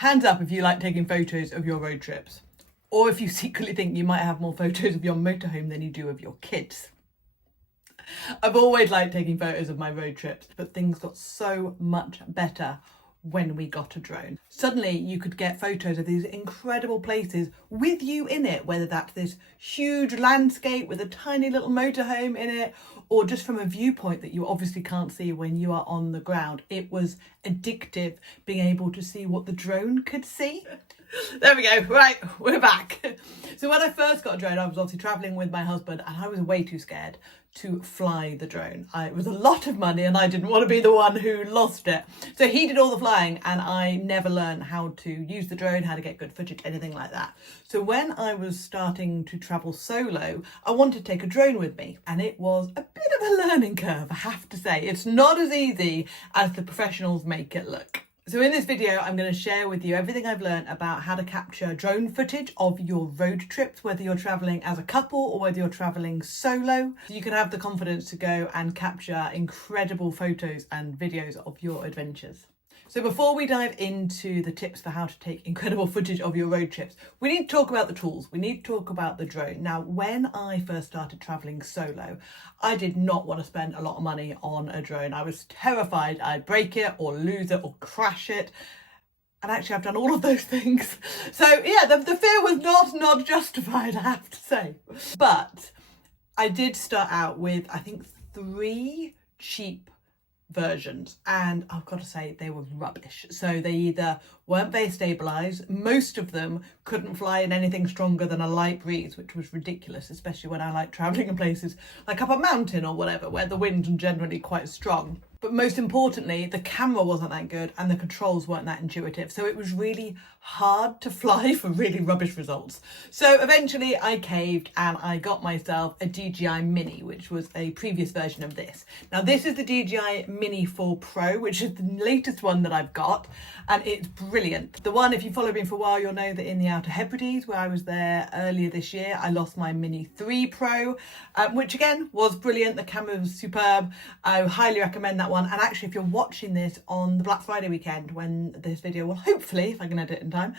Hands up if you like taking photos of your road trips, or if you secretly think you might have more photos of your motorhome than you do of your kids. I've always liked taking photos of my road trips, but things got so much better when we got a drone. Suddenly you could get photos of these incredible places with you in it, whether that's this huge landscape with a tiny little motorhome in it, or just from a viewpoint that you obviously can't see when you are on the ground. It was addictive being able to see what the drone could see. There we go, right, we're back. So when I first got a drone, I was obviously traveling with my husband and I was way too scared to fly the drone. It was a lot of money and I didn't want to be the one who lost it. So he did all the flying and I never learned how to use the drone, how to get good footage, anything like that. So when I was starting to travel solo, I wanted to take a drone with me, and it was a bit of a learning curve, I have to say. It's not as easy as the professionals make it look. So in this video, I'm going to share with you everything I've learned about how to capture drone footage of your road trips, whether you're traveling as a couple or whether you're traveling solo. So you can have the confidence to go and capture incredible photos and videos of your adventures. So before we dive into the tips for how to take incredible footage of your road trips, we need to talk about the tools. We need to talk about the drone. Now, when I first started traveling solo, I did not want to spend a lot of money on a drone. I was terrified I'd break it or lose it or crash it. And actually I've done all of those things. So yeah, the fear was not justified, I have to say. But I did start out with, I think, 3 cheap versions, and I've got to say they were rubbish. So they either weren't very stabilized, most of them couldn't fly in anything stronger than a light breeze, which was ridiculous, especially when I like traveling in places like up a mountain or whatever where the wind's generally quite strong. But most importantly, the camera wasn't that good and the controls weren't that intuitive. So it was really hard to fly for really rubbish results. So eventually I caved and I got myself a DJI Mini, which was a previous version of this. Now this is the DJI Mini 4 Pro, which is the latest one that I've got, and it's brilliant. The one, if you follow me for a while, you'll know that in the Outer Hebrides, where I was there earlier this year, I lost my Mini 3 Pro, which again was brilliant. The camera was superb. I highly recommend that one. And actually, if you're watching this on the Black Friday weekend, when this video will hopefully, if I can edit it in time,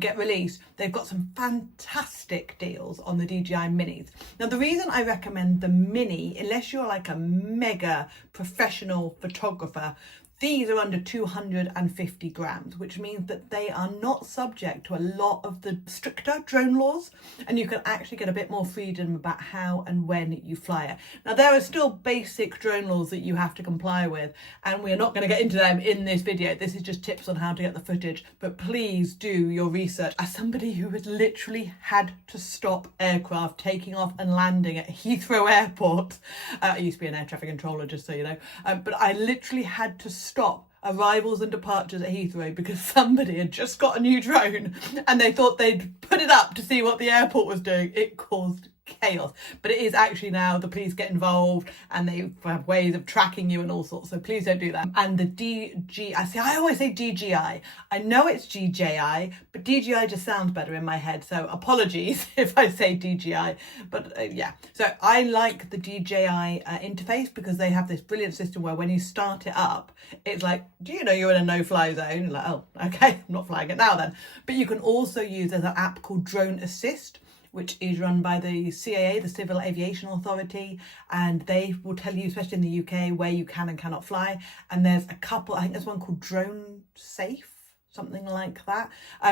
get released, they've got some fantastic deals on the DJI Minis. Now, the reason I recommend the Mini, unless you're like a mega professional photographer, these are under 250 grams, which means that they are not subject to a lot of the stricter drone laws, and you can actually get a bit more freedom about how and when you fly it. Now, there are still basic drone laws that you have to comply with, and we're not going to get into them in this video. This is just tips on how to get the footage, but please do your research. As somebody who has literally had to stop aircraft taking off and landing at Heathrow Airport, I used to be an air traffic controller, just so you know, but I literally had to stop arrivals and departures at Heathrow because somebody had just got a new drone and they thought they'd put it up to see what the airport was doing. It caused chaos, but it is actually now the police get involved and they have ways of tracking you and all sorts, so please don't do that. And the I always say DJI. I know it's GJI, but DJI just sounds better in my head, so apologies if I say DJI, but yeah. So I like the DJI interface because they have this brilliant system where when you start it up, it's like, do you know you're in a no-fly zone? You're like, oh, okay, I'm not flying it now then. But you can also use there's an app called Drone Assist, which is run by the CAA, the Civil Aviation Authority, and they will tell you, especially in the UK, where you can and cannot fly. And there's a couple, I think there's one called Drone Safe, something like that.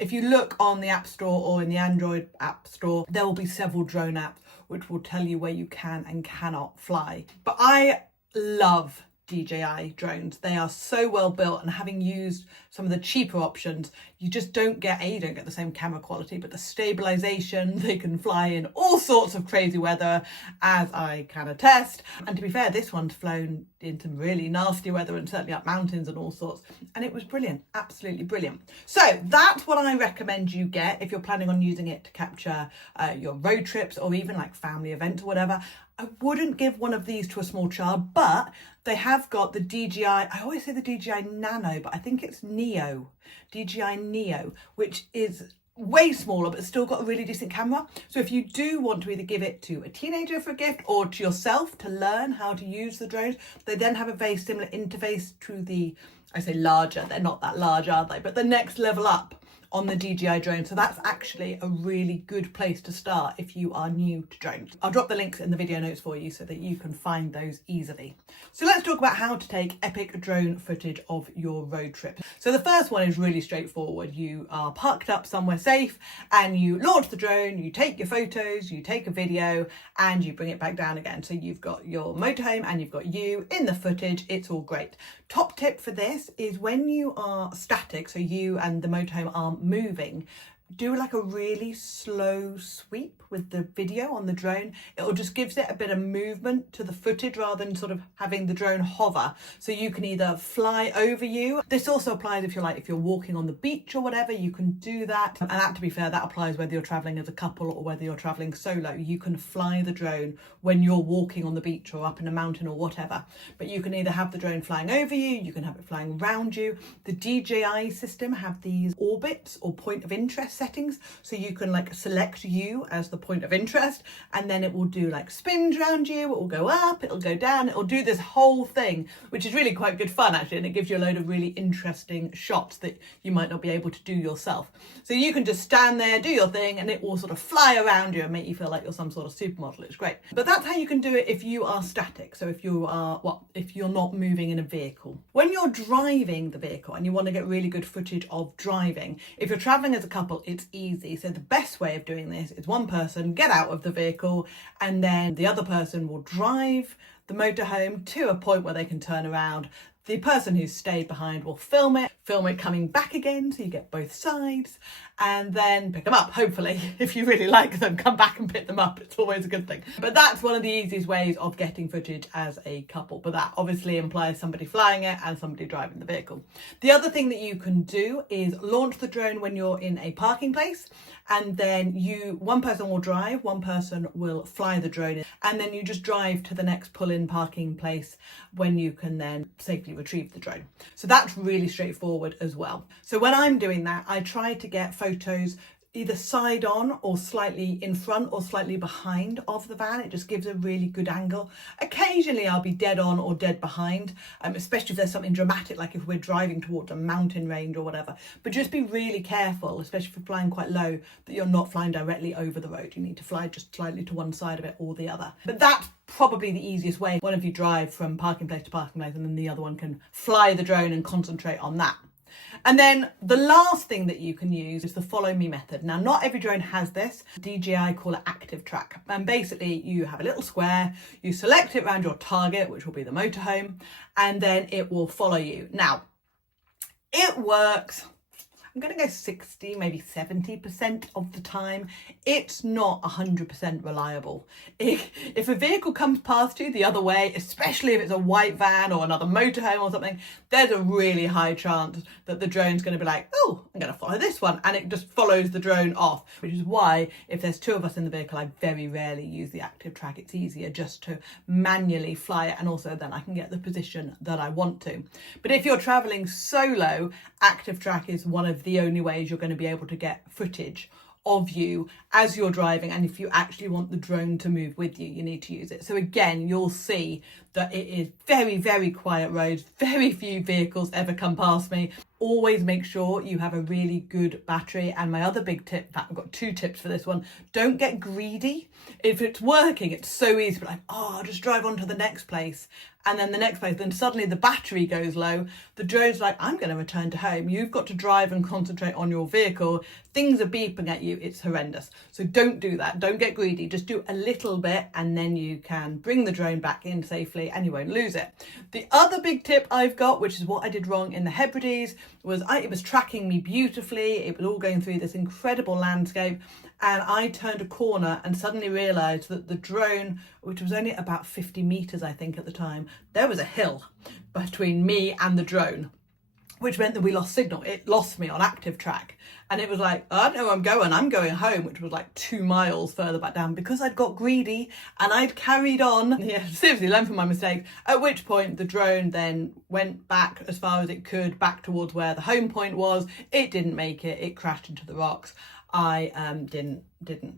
If you look on the App Store or in the Android App Store, there will be several drone apps which will tell you where you can and cannot fly. But I love DJI drones. They are so well built, and having used some of the cheaper options, you just don't get the same camera quality, but the stabilization, they can fly in all sorts of crazy weather, as I can attest. And to be fair, this one's flown in some really nasty weather and certainly up mountains and all sorts, and it was brilliant, absolutely brilliant. So that's what I recommend you get if you're planning on using it to capture your road trips or even like family events or whatever. I wouldn't give one of these to a small child, but they have got the DJI, I always say the DJI Nano, but I think it's Neo, DJI Neo, which is way smaller but still got a really decent camera. So if you do want to either give it to a teenager for a gift or to yourself to learn how to use the drones, they then have a very similar interface to the, I say larger, they're not that large, are they? But the next level up on the DJI drone. So that's actually a really good place to start if you are new to drones. I'll drop the links in the video notes for you so that you can find those easily. So let's talk about how to take epic drone footage of your road trip. So the first one is really straightforward. You are parked up somewhere safe and you launch the drone, you take your photos, you take a video and you bring it back down again. So you've got your motorhome and you've got you in the footage. It's all great. Top tip for this is when you are static, so you and the motorhome aren't moving, do like a really slow sweep with the video on the drone. It'll just gives it a bit of movement to the footage rather than sort of having the drone hover. So you can either fly over you. This also applies if you're walking on the beach or whatever, you can do that. And that, to be fair, that applies whether you're traveling as a couple or whether you're traveling solo. You can fly the drone when you're walking on the beach or up in a mountain or whatever. But you can either have the drone flying over you can have it flying around you. The DJI system have these orbits or point of interest settings, so you can like select you as the point of interest, and then it will do like spins around you, it will go up, it'll go down, it'll do this whole thing, which is really quite good fun actually, and it gives you a load of really interesting shots that you might not be able to do yourself. So you can just stand there, do your thing, and it will sort of fly around you and make you feel like you're some sort of supermodel. It's great. But that's how you can do it if you are static. So if you're not moving in a vehicle. When you're driving the vehicle and you want to get really good footage of driving, if you're traveling as a couple, it's easy. So the best way of doing this is one person get out of the vehicle and then the other person will drive the motorhome to a point where they can turn around. The person who's stayed behind will film it coming back again, so you get both sides, and then pick them up, hopefully. If you really like them, come back and pick them up. It's always a good thing. But that's one of the easiest ways of getting footage as a couple. But that obviously implies somebody flying it and somebody driving the vehicle. The other thing that you can do is launch the drone when you're in a parking place, and then one person will drive, one person will fly the drone, and then you just drive to the next pull-in parking place when you can then safely retrieve the drone. So that's really straightforward as well. So when I'm doing that, I try to get photos either side on or slightly in front or slightly behind of the van. It just gives a really good angle. Occasionally I'll be dead on or dead behind, especially if there's something dramatic, like if we're driving towards a mountain range or whatever. But just be really careful, especially if you're flying quite low, that you're not flying directly over the road. You need to fly just slightly to one side of it or the other. But that's probably the easiest way. One of you drive from parking place to parking place and then the other one can fly the drone and concentrate on that. And then the last thing that you can use is the follow me method. Now, not every drone has this. DJI call it active track. And basically you have a little square, you select it around your target, which will be the motorhome, and then it will follow you. Now, it works, I'm going to go 60, maybe 70% of the time. It's not 100% reliable. If a vehicle comes past you the other way, especially if it's a white van or another motorhome or something, there's a really high chance that the drone's going to be like, oh, I'm going to follow this one. And it just follows the drone off, which is why if there's two of us in the vehicle, I very rarely use the active track. It's easier just to manually fly it. And also then I can get the position that I want to. But if you're traveling solo, active track is one of the only ways you're going to be able to get footage of you as you're driving. And if you actually want the drone to move with you, you need to use it. So again, you'll see that it is very, very quiet roads. Very few vehicles ever come past me. Always make sure you have a really good battery. And my other big tip, in fact, I've got two tips for this one. Don't get greedy. If it's working, it's so easy to be like, oh, I'll just drive on to the next place. And then the next place, then suddenly the battery goes low. The drone's like, I'm going to return to home. You've got to drive and concentrate on your vehicle. Things are beeping at you. It's horrendous. So don't do that. Don't get greedy. Just do a little bit and then you can bring the drone back in safely and you won't lose it. The other big tip I've got, which is what I did wrong in the Hebrides, was it was tracking me beautifully. It was all going through this incredible landscape. And I turned a corner and suddenly realised that the drone, which was only about 50 metres, I think at the time, there was a hill between me and the drone, which meant that we lost signal. It lost me on active track. And it was like, I don't know where I'm going home, which was like 2 miles further back down because I'd got greedy and I'd carried on. Yeah, seriously, learn from my mistakes. At which point the drone then went back as far as it could, back towards where the home point was. It didn't make it. It crashed into the rocks. I didn't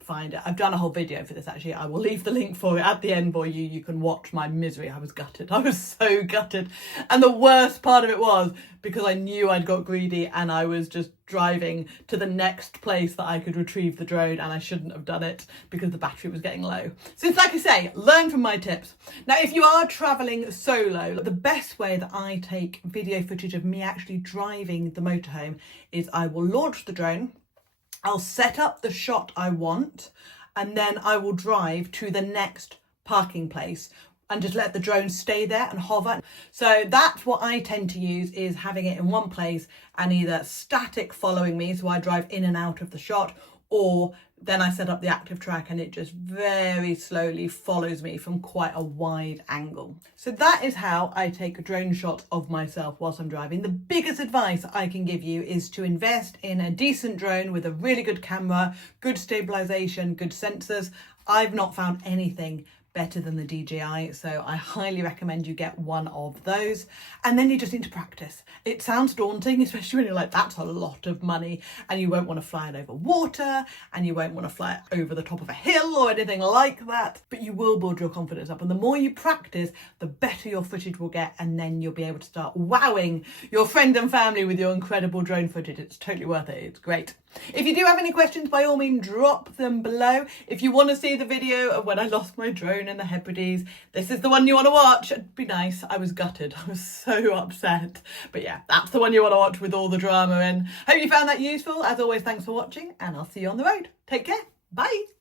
find it. I've done a whole video for this actually. I will leave the link for it at the end for you. You can watch my misery. I was gutted. I was so gutted. And the worst part of it was because I knew I'd got greedy and I was just driving to the next place that I could retrieve the drone, and I shouldn't have done it because the battery was getting low. So it's like I say, learn from my tips. Now, if you are traveling solo, the best way that I take video footage of me actually driving the motorhome is I will launch the drone, I'll set up the shot I want, and then I will drive to the next parking place and just let the drone stay there and hover. So that's what I tend to use, is having it in one place and either static following me, so I drive in and out of the shot, or then I set up the active track and it just very slowly follows me from quite a wide angle. So that is how I take drone shots of myself whilst I'm driving. The biggest advice I can give you is to invest in a decent drone with a really good camera, good stabilization, good sensors. I've not found anything better than the DJI, so I highly recommend you get one of those. And then you just need to practice. It sounds daunting, especially when you're like, that's a lot of money, and you won't want to fly it over water, and you won't want to fly it over the top of a hill or anything like that, but you will build your confidence up. And the more you practice, the better your footage will get, and then you'll be able to start wowing your friends and family with your incredible drone footage. It's totally worth it. It's great. If you do have any questions, by all means, drop them below. If you want to see the video of when I lost my drone in the Hebrides, this is the one you want to watch. It'd be nice. I was gutted. I was so upset. But yeah, that's the one you want to watch with all the drama in. Hope you found that useful. As always, thanks for watching, and I'll see you on the road. Take care. Bye.